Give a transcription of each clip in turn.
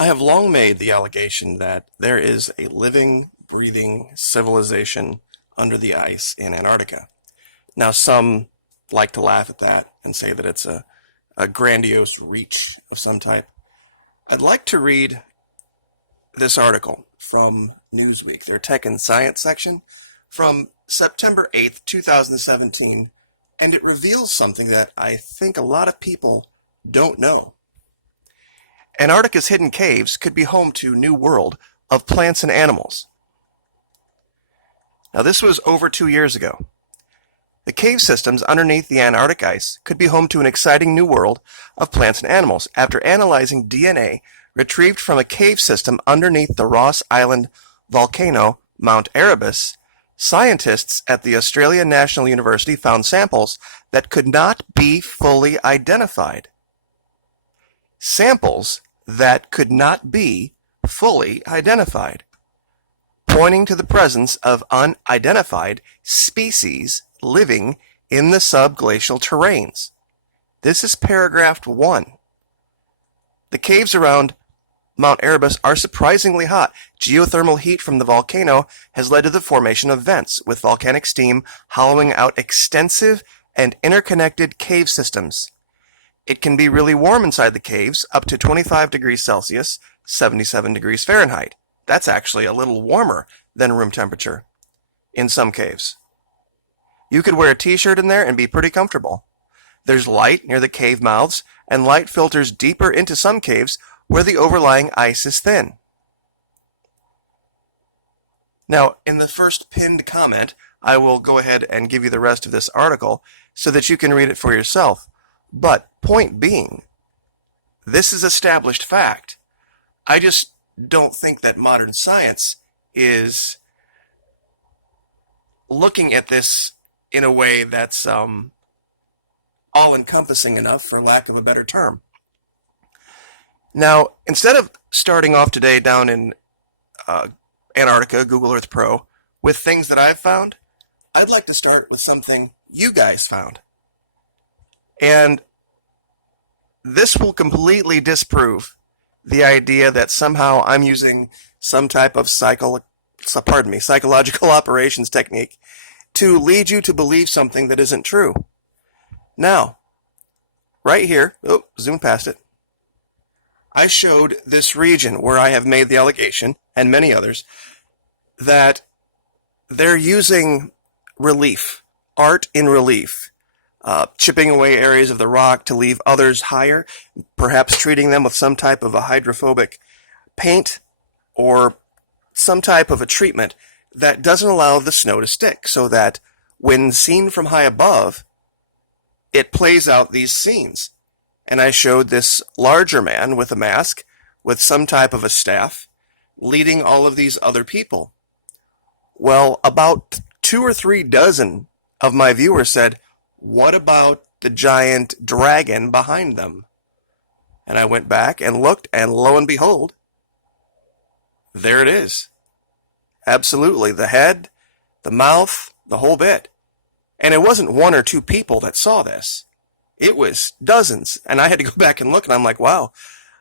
I have long made the allegation that there is a living, breathing civilization under the ice in Antarctica. Now, some like to laugh at that and say that it's a grandiose reach of some type. I'd like to read this article from Newsweek, their Tech and Science section, from September 8th, 2017, and it reveals something that I think a lot of people don't know. Antarctica's hidden caves could be home to a new world of plants and animals. Now, this was over 2 years ago. The cave systems underneath the Antarctic ice could be home to an exciting new world of plants and animals after analyzing DNA retrieved from a cave system underneath the Ross Island volcano, Mount Erebus. Scientists at the Australian National University found samples that could not be fully identified. Samples that could not be fully identified, pointing to the presence of unidentified species living in the subglacial terrains. This is paragraph 1. The caves around Mount Erebus are surprisingly hot. Geothermal heat from the volcano has led to the formation of vents, with volcanic steam hollowing out extensive and interconnected cave systems. It can be really warm inside the caves, up to 25 degrees Celsius, 77 degrees Fahrenheit. That's actually a little warmer than room temperature in some caves. You could wear a t-shirt in there and be pretty comfortable. There's light near the cave mouths, and light filters deeper into some caves where the overlying ice is thin. Now, in the first pinned comment, I will go ahead and give you the rest of this article so that you can read it for yourself. But point being, this is established fact. I just don't think that modern science is looking at this in a way that's all-encompassing enough, for lack of a better term. Now, instead of starting off today down in Antarctica, Google Earth Pro, with things that I've found, I'd like to start with something you guys found. And this will completely disprove the idea that somehow I'm using some type of psychological operations technique to lead you to believe something that isn't true. Now, right here, zoom past it, I showed this region where I have made the allegation, and many others, that they're using relief, art in relief, chipping away areas of the rock to leave others higher, perhaps treating them with some type of a hydrophobic paint or some type of a treatment that doesn't allow the snow to stick, so that when seen from high above, it plays out these scenes. And I showed this larger man with a mask, with some type of a staff, leading all of these other people. Well, about 2 or 3 dozen of my viewers said, "What about the giant dragon behind them?" And I went back and looked, and lo and behold, there it is. Absolutely. The head, the mouth, the whole bit. And it wasn't 1 or 2 people that saw this. It was dozens. And I had to go back and look, and I'm like, wow,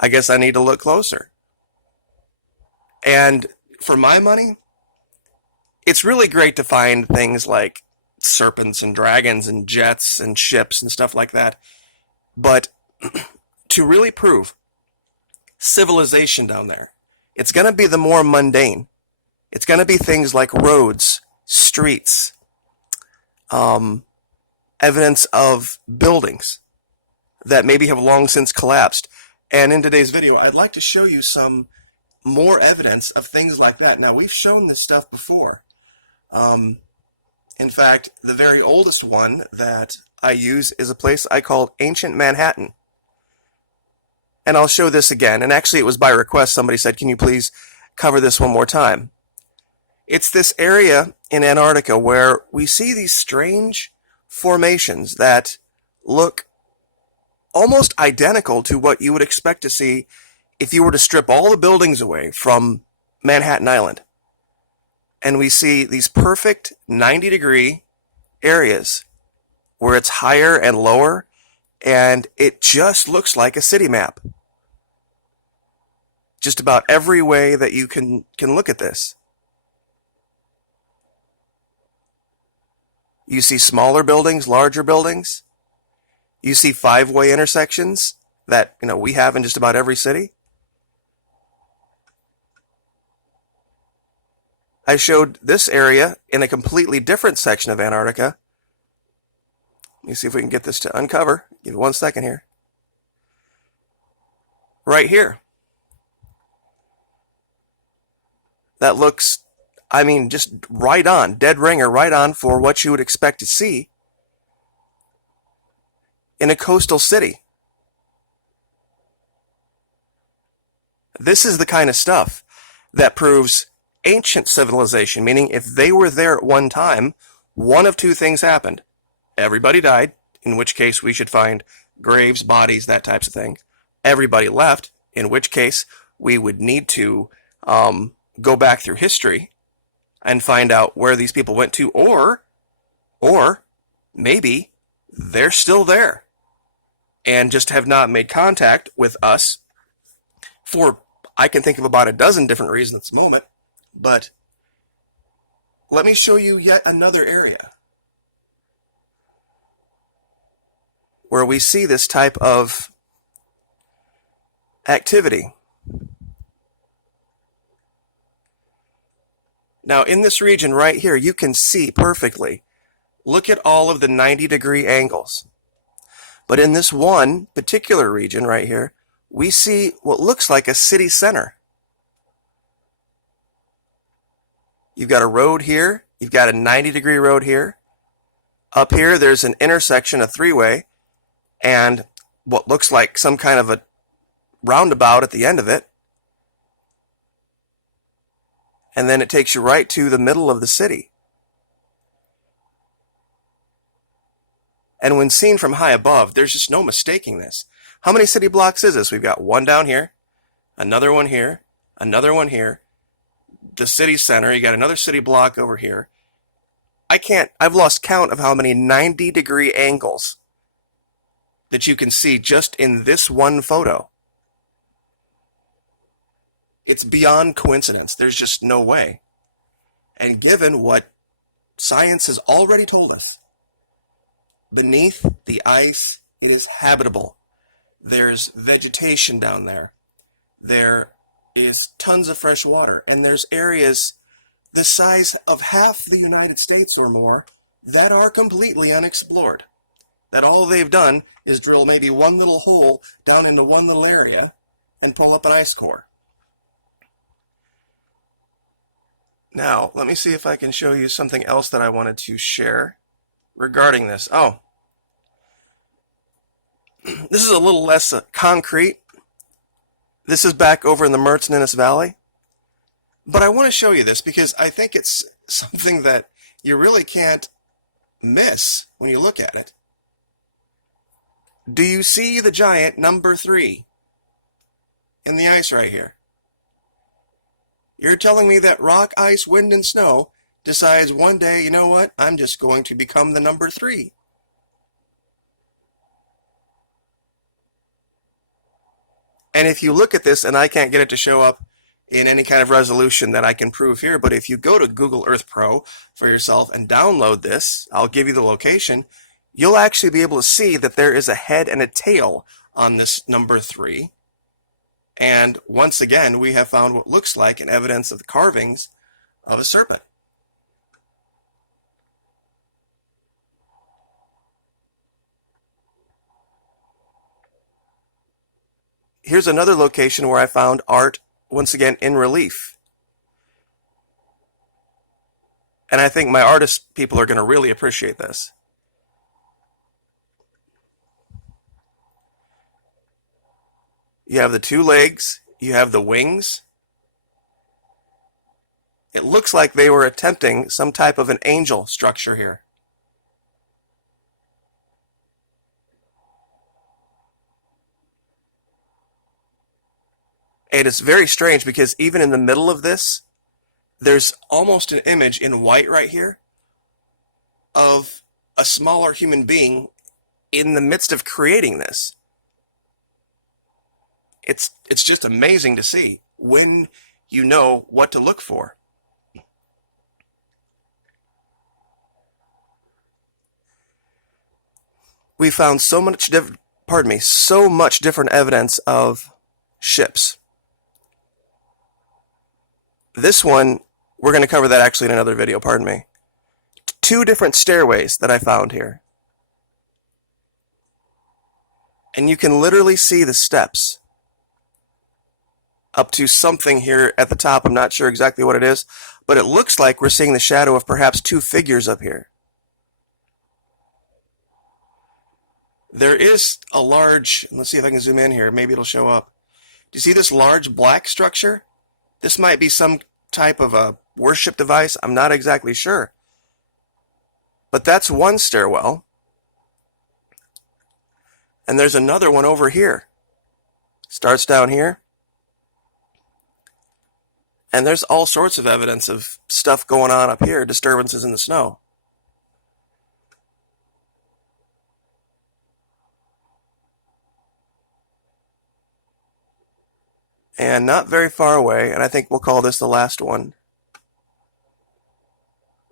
I guess I need to look closer. And for my money, it's really great to find things like serpents and dragons and jets and ships and stuff like that. But to really prove civilization down there, it's going to be the more mundane. It's going to be things like roads, streets, evidence of buildings that maybe have long since collapsed. And in today's video, I'd like to show you some more evidence of things like that. Now, we've shown this stuff before. In fact, the very oldest one that I use is a place I call Ancient Manhattan. And I'll show this again. And actually, it was by request. Somebody said, can you please cover this one more time? It's this area in Antarctica where we see these strange formations that look almost identical to what you would expect to see if you were to strip all the buildings away from Manhattan Island. And we see these perfect 90-degree areas where it's higher and lower, and it just looks like a city map. just about every way that you can look at this. You see smaller buildings, larger buildings. You see five-way intersections that we have in just about every city. I showed this area in a completely different section of Antarctica. Let me see if we can get this to uncover. Give it 1 second here. Right here. That looks, just right on, dead ringer, right on for what you would expect to see in a coastal city. This is the kind of stuff that proves ancient civilization, meaning if they were there at one time, one of two things happened. Everybody died, in which case we should find graves, bodies, that types of thing. Everybody left, in which case we would need to go back through history and find out where these people went to, or maybe they're still there and just have not made contact with us for, I can think of about a dozen different reasons at this moment. But let me show you yet another area where we see this type of activity. Now, in this region right here, you can see perfectly. Look at all of the 90-degree angles. But in this one particular region right here, we see what looks like a city center. You've got a road here. You've got a 90-degree road here. Up here, there's an intersection, a three-way, and what looks like some kind of a roundabout at the end of it. And then it takes you right to the middle of the city. And when seen from high above, there's just no mistaking this. How many city blocks is this? We've got one down here, another one here, another one here, the city center. You got another city block over here. I've lost count of how many 90-degree angles that you can see just in this one photo. It's beyond coincidence. There's just no way. And given what science has already told us, beneath the ice, it is habitable. There's vegetation down there. There is tons of fresh water. And there's areas the size of half the United States or more that are completely unexplored. That all they've done is drill maybe one little hole down into one little area and pull up an ice core. Now, let me see if I can show you something else that I wanted to share regarding this. Oh, this is a little less concrete. This is back over in the Mertz Valley. But I want to show you this because I think it's something that you really can't miss when you look at it. Do you see the giant number 3 in the ice right here? You're telling me that rock, ice, wind, and snow decides one day, you know what, I'm just going to become the number 3. And if you look at this, and I can't get it to show up in any kind of resolution that I can prove here, but if you go to Google Earth Pro for yourself and download this, I'll give you the location, you'll actually be able to see that there is a head and a tail on this number 3. And once again, we have found what looks like an evidence of the carvings of a serpent. Here's another location where I found art, once again, in relief. And I think my artist people are going to really appreciate this. You have the 2 legs, you have the wings. It looks like they were attempting some type of an angel structure here. And it's very strange because even in the middle of this, there's almost an image in white right here of a smaller human being in the midst of creating this. It's just amazing to see. when you know what to look for. We found so much different evidence of ships. This one, we're going to cover that actually in another video, pardon me. 2 different stairways that I found here. And you can literally see the steps up to something here at the top. I'm not sure exactly what it is, but it looks like we're seeing the shadow of perhaps 2 figures up here. There is a large, let's see if I can zoom in here, maybe it'll show up. Do you see this large black structure? This might be some type of a worship device, I'm not exactly sure. But that's one stairwell. And there's another one over here. Starts down here. And there's all sorts of evidence of stuff going on up here, disturbances in the snow. And not very far away, and I think we'll call this the last one.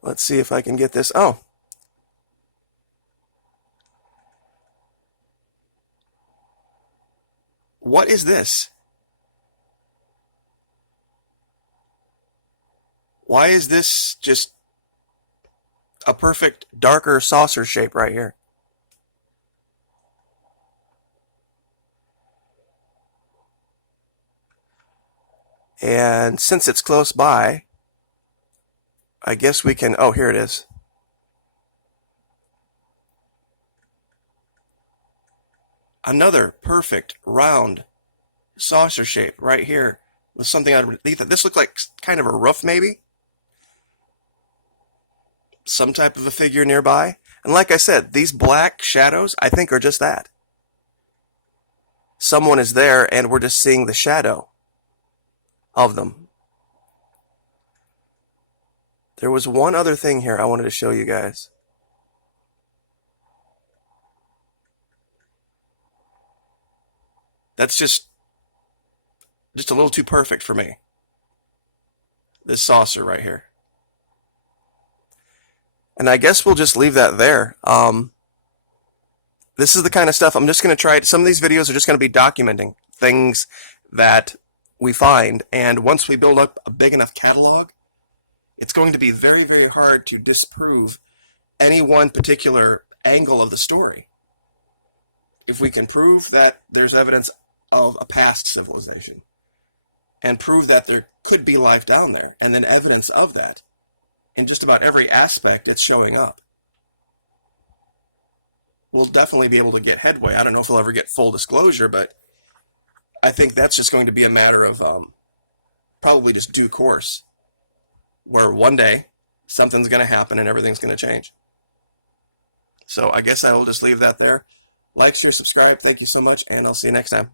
Let's see if I can get this. Oh. What is this? Why is this just a perfect darker saucer shape right here? And since it's close by, I guess we can, oh, here it is. Another perfect round saucer shape right here with something underneath it. This looked like kind of a roof maybe. Some type of a figure nearby. And like I said, these black shadows, I think, are just that. Someone is there and we're just seeing the shadow of them. There was one other thing here I wanted to show you guys. That's just a little too perfect for me. This saucer right here. And I guess we'll just leave that there. This is the kind of stuff I'm just going to try. Some of these videos are just going to be documenting things that we find. And once we build up a big enough catalog, it's going to be very, very hard to disprove any one particular angle of the story. If we can prove that there's evidence of a past civilization and prove that there could be life down there, and then evidence of that, in just about every aspect it's showing up, we'll definitely be able to get headway. I don't know if we'll ever get full disclosure, but I think that's just going to be a matter of probably just due course, where one day something's going to happen and everything's going to change. So I guess I will just leave that there. Like, share, subscribe. Thank you so much, and I'll see you next time.